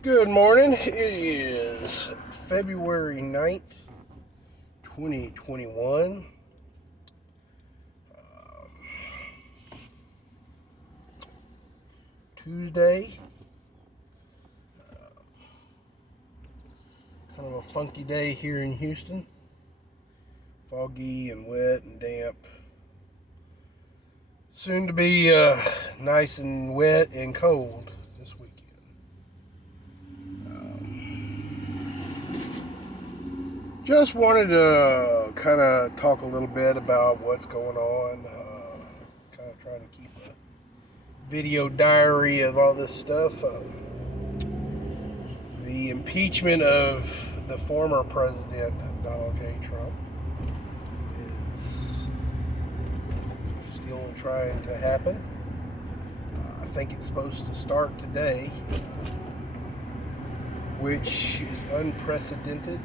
Good morning. It is February 9th, 2021. Tuesday. Kind of a funky day here in Houston. Foggy and wet and damp. Soon to be nice and wet and cold this weekend. Just wanted to kind of talk a little bit about what's going on. Kind of trying to keep a video diary of all this stuff. The impeachment of the former president, Donald J. Trump, is still trying to happen. I think it's supposed to start today, which is unprecedented.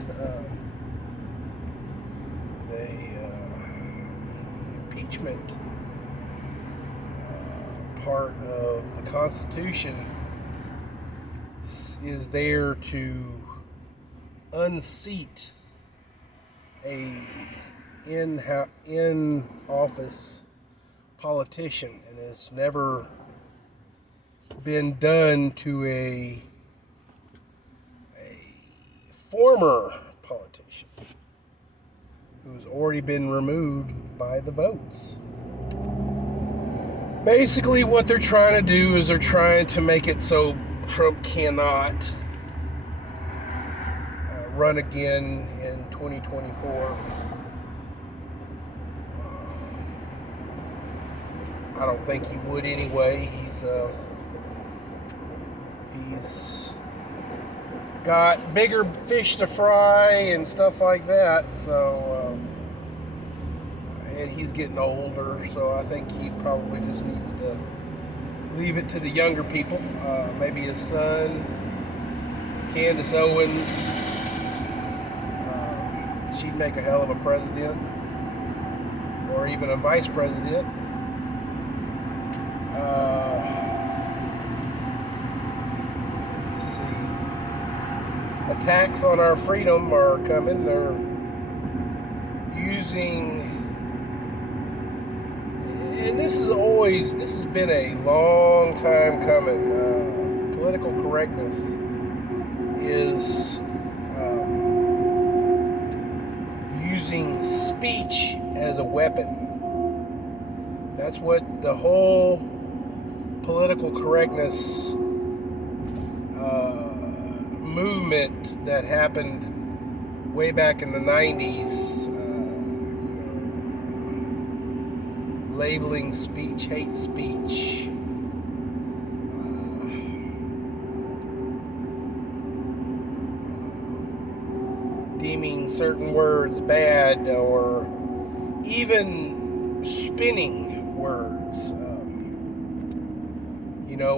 The impeachment part of the Constitution is there to unseat a in office politician, and it's never been done to a former politician who's already been removed by the votes. Basically, what they're trying to do is they're trying to make it so Trump cannot run again in 2024. I don't think he would anyway. He's got bigger fish to fry and stuff like that. So, and he's getting older, so I think he probably just needs to leave it to the younger people. Maybe his son, Candace Owens. She'd make a hell of a president, or even a vice president. See, attacks on our freedom are coming. They're using, and this has been a long time coming. Political correctness is using speech as a weapon. That's what the whole political correctness movement that happened way back in the 90s, labeling speech hate speech, deeming certain words bad, or even spinning words.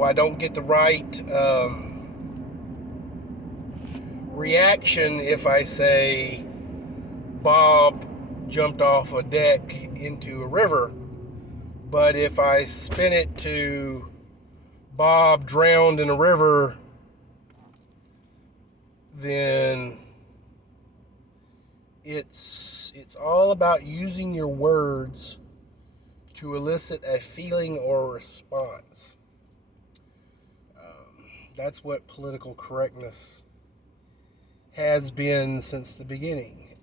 I don't get the right reaction if I say Bob jumped off a deck into a river, but if I spin it to Bob drowned in a river, then it's all about using your words to elicit a feeling or response. That's what political correctness has been since the beginning.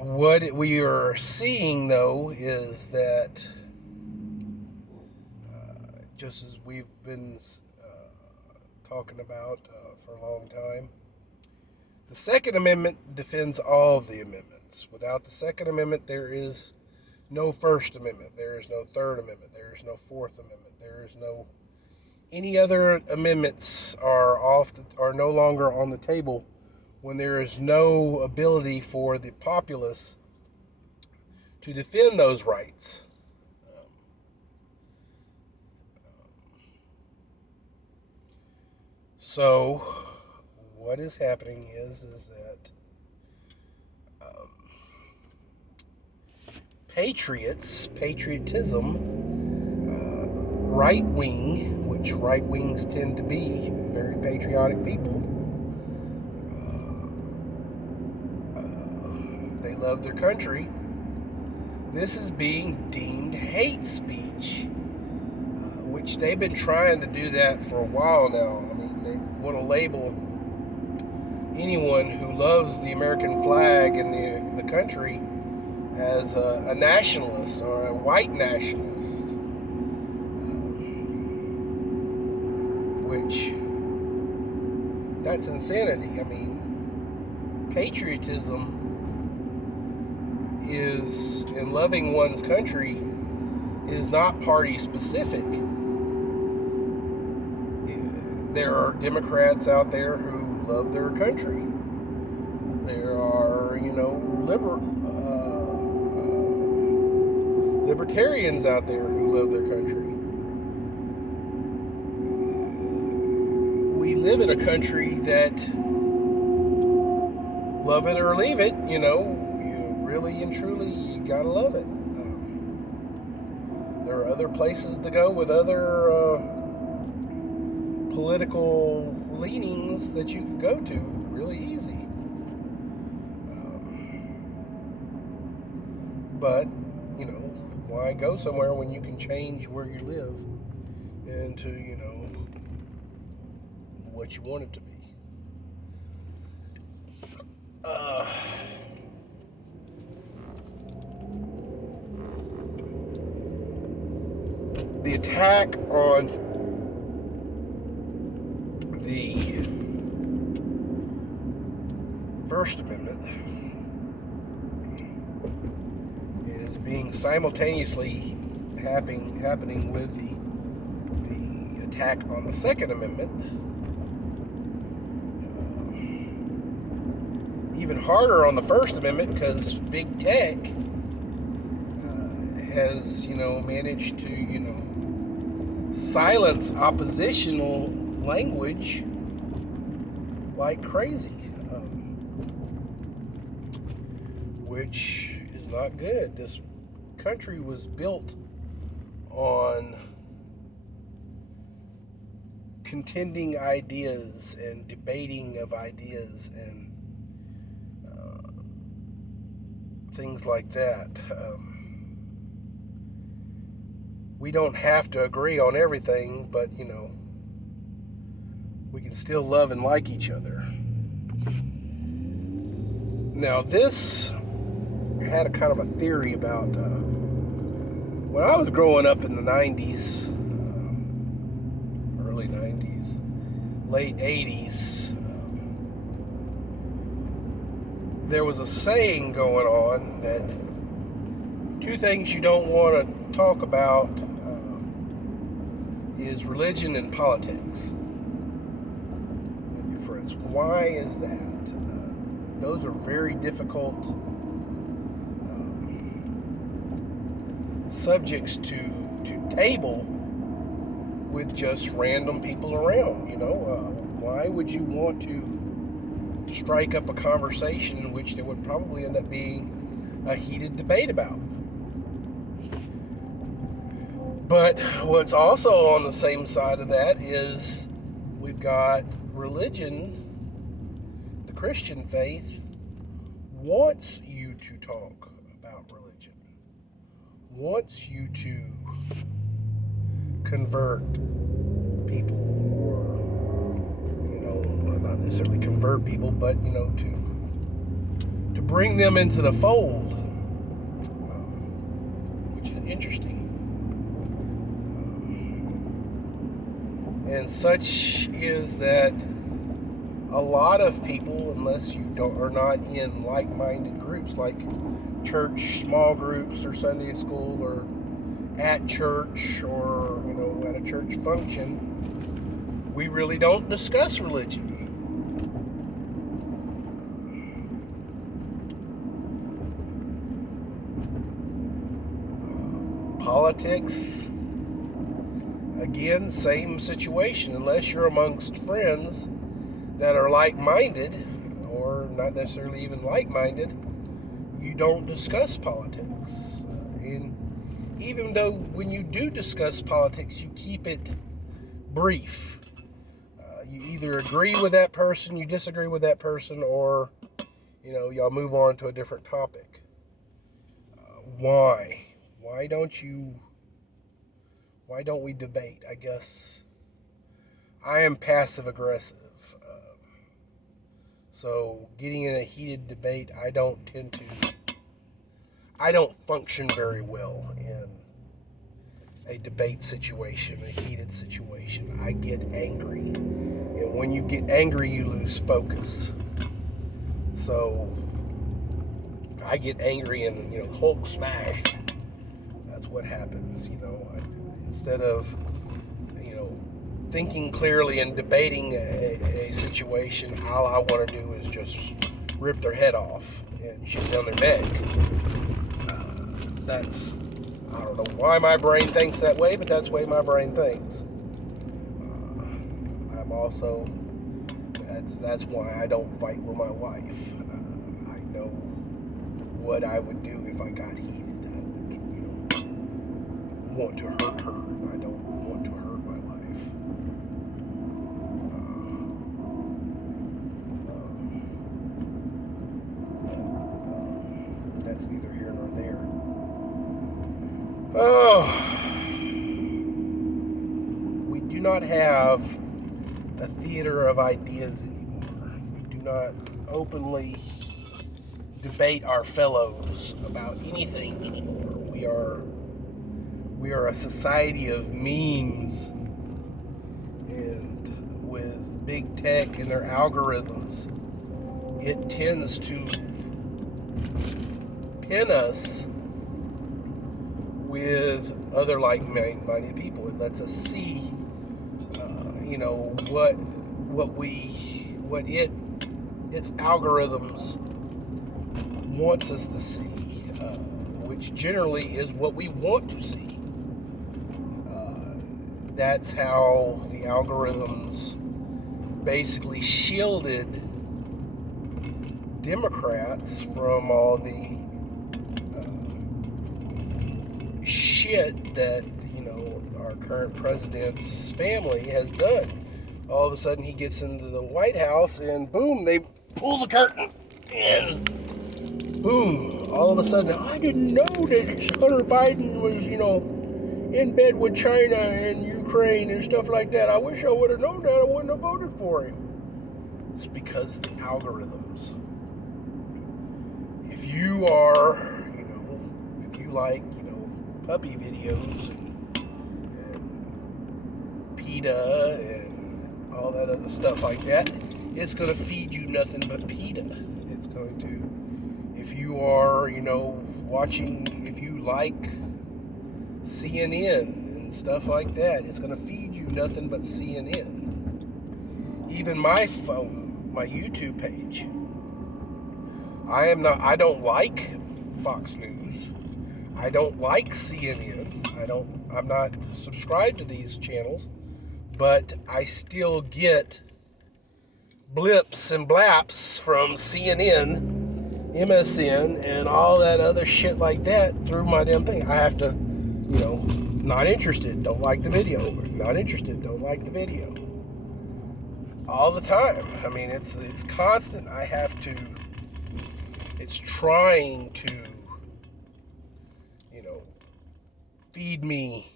What we are seeing, though, is that just as we've been talking about for a long time, the Second Amendment defends all of the amendments. Without the Second Amendment, there is no First Amendment. There is no Third Amendment. There is no Fourth Amendment. There is no any other amendments are no longer on the table when there is no ability for the populace to defend those rights. So, what is happening is that patriotism, right wing, which right wings tend to be very patriotic people. They love their country. This is being deemed hate speech, which they've been trying to do that for a while now. I mean, they want to label anyone who loves the American flag and the country as a nationalist or a white nationalist, which, that's insanity. I mean, patriotism is, in loving one's country, is not party specific. There are Democrats out there who love their country. There are, libertarians out there who love their country. We live in a country that, love it or leave it, you really and truly, you gotta love it. There are other places to go with other political leanings that you can go to really easy. But, why go somewhere when you can change where you live into, what you want it to be? The attack on the First Amendment is being simultaneously happening with the attack on the Second Amendment. Even harder on the First Amendment because big tech has, managed to, silence oppositional language like crazy, which is not good. This country was built on contending ideas and debating of ideas and things like that. We don't have to agree on everything, but, we can still love and like each other. Now, this had a kind of a theory about when I was growing up in the 90s, early 90s, late 80s, there was a saying going on that two things you don't want to talk about is religion and politics with your friends. Why is that? Those are very difficult subjects to table with just random people around. Why would you want to strike up a conversation in which there would probably end up being a heated debate about? But what's also on the same side of that is we've got religion, the Christian faith, wants you to talk about religion, wants you to convert people, or, not necessarily convert people, but, to bring them into the fold, which is interesting. And such is that a lot of people, unless you are not in like-minded groups like church small groups or Sunday school or at church or, at a church function, we really don't discuss religion. Politics, again, same situation. Unless you're amongst friends that are like-minded, or not necessarily even like-minded, you don't discuss politics. And even though when you do discuss politics, you keep it brief. You either agree with that person, you disagree with that person, or, y'all move on to a different topic. Why? Why don't we debate? I guess I am passive aggressive. So getting in a heated debate, I don't function very well in a debate situation, a heated situation. I get angry. And when you get angry, you lose focus. So I get angry and, Hulk smash. That's what happens, instead of, thinking clearly and debating a situation, all I want to do is just rip their head off and shoot down their neck. I don't know why my brain thinks that way, but that's the way my brain thinks. I'm also, that's why I don't fight with my wife. I know what I would do if I got heated. I would, want to hurt her. I don't want to hurt my wife. That's neither here nor there. We do not have a theater of ideas anymore. We do not openly debate our fellows about anything anymore. We are a society of memes, and with big tech and their algorithms, it tends to pin us with other like-minded people. It lets us see, its algorithms wants us to see, which generally is what we want to see. That's how the algorithms basically shielded Democrats from all the shit that our current president's family has done. All of a sudden he gets into the White House and boom, they pull the curtain and boom, all of a sudden, I didn't know that Hunter Biden was in bed with China and Ukraine and stuff like that. I wish I would have known that. I wouldn't have voted for him. It's because of the algorithms. If you are, if you like, puppy videos and PETA and all that other stuff like that, it's going to feed you nothing but PETA. It's going to, if you are, watching, if you like CNN and stuff like that, it's going to feed you nothing but CNN. Even my phone, my YouTube page, I don't like Fox News. I don't like CNN. I'm not subscribed to these channels, but I still get blips and blaps from CNN, MSN, and all that other shit like that through my damn thing. I have to, not interested, don't like the video. Not interested, don't like the video. All the time. I mean, it's constant. It's trying to, feed me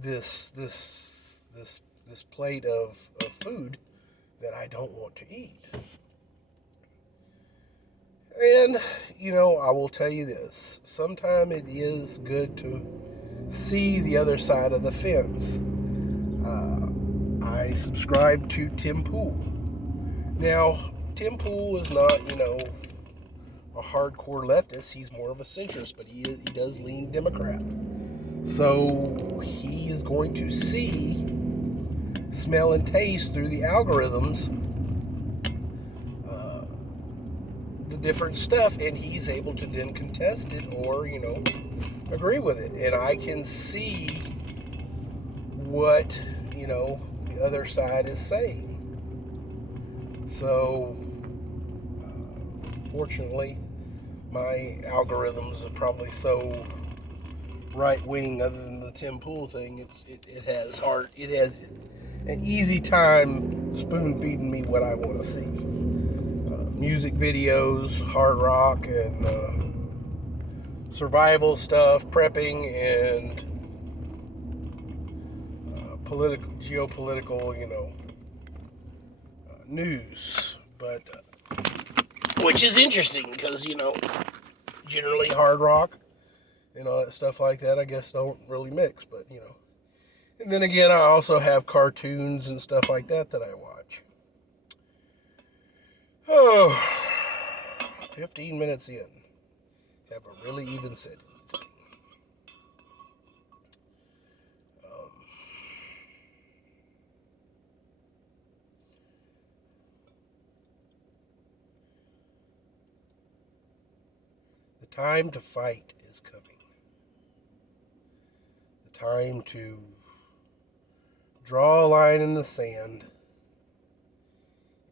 this plate of food that I don't want to eat. And, I will tell you this. Sometimes it is good to see the other side of the fence. I subscribe to Tim Pool. Now, Tim Pool is not, a hardcore leftist. He's more of a centrist, but he does lean Democrat. So he is going to see, smell, and taste through the algorithms the different stuff, and he's able to then contest it or, agree with it. And I can see what, the other side is saying. So, fortunately, my algorithms are probably so right-wing, other than the Tim Pool thing, it has an easy time spoon feeding me what I want to see. Music videos, hard rock, and survival stuff, prepping, and geopolitical, news. But which is interesting because generally hard rock and all that stuff like that, I guess, don't really mix. But and then again, I also have cartoons and stuff like that I watch. Oh, 15 minutes in, have a really even setting. The time to fight is coming. The time to draw a line in the sand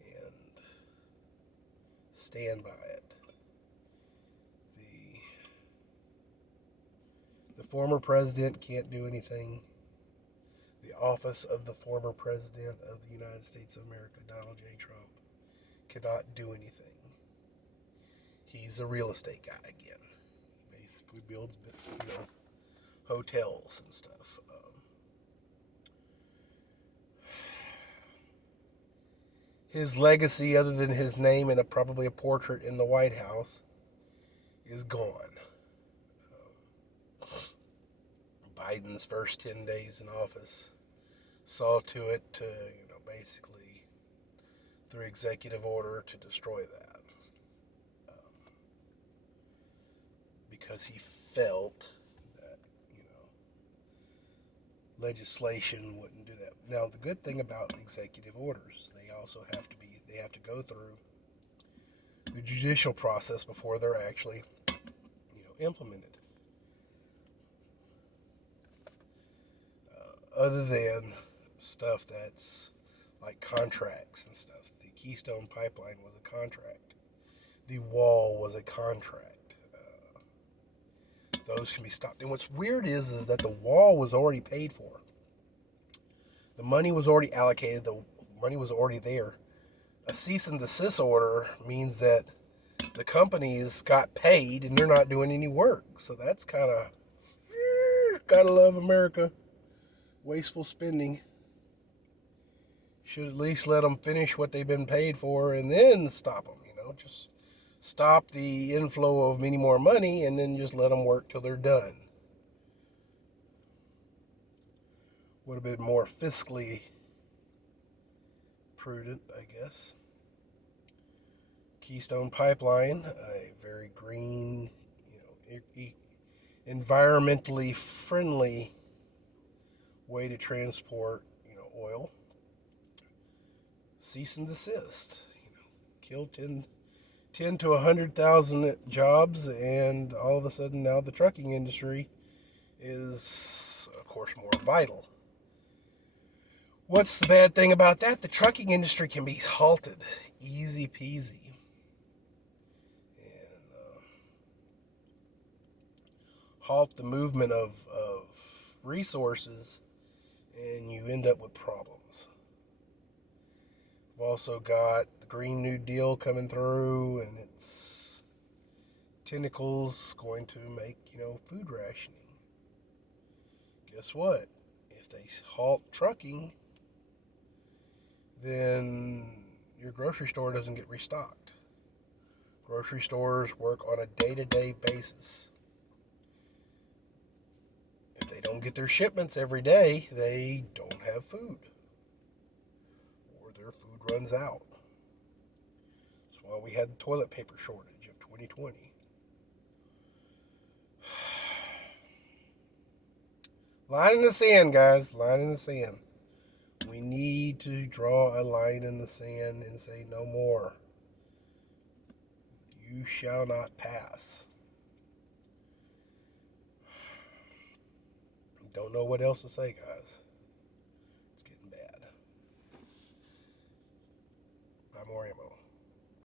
and stand by it. The former president can't do anything. The office of the former president of the United States of America, Donald J. Trump, cannot do anything. He's a real estate guy again. He basically builds, hotels and stuff. His legacy, other than his name and probably a portrait in the White House, is gone. Biden's first 10 days in office saw to it to, basically through executive order to destroy that. Because he felt that, legislation wouldn't do that. Now, the good thing about executive orders, they have to go through the judicial process before they're actually, implemented. Other than stuff that's like contracts and stuff. The Keystone Pipeline was a contract. The wall was a contract. Those can be stopped. And what's weird is that the wall was already paid for. The money was already allocated. The money was already there. A cease and desist order means that the companies got paid and they're not doing any work. So that's kind of, gotta love America. Wasteful spending. Should at least let them finish what they've been paid for and then stop them, just stop the inflow of many more money and then just let them work till they're done. Would have been more fiscally prudent, I guess. Keystone Pipeline, a very green, environmentally friendly way to transport, oil. Cease and desist. Killed 10 to 100,000 jobs, and all of a sudden now the trucking industry is, of course, more vital. What's the bad thing about that? The trucking industry can be halted. Easy peasy. And halt the movement of resources, and you end up with problems. We've also got the Green New Deal coming through, and its tentacles going to make, food rationing. Guess what? If they halt trucking, then your grocery store doesn't get restocked. Grocery stores work on a day-to-day basis. If they don't get their shipments every day, they don't have food. Or their food runs out. That's why we had the toilet paper shortage of 2020. Line in the sand, guys. Line in the sand. We need to draw a line in the sand and say no more. You shall not pass. Don't know what else to say, guys.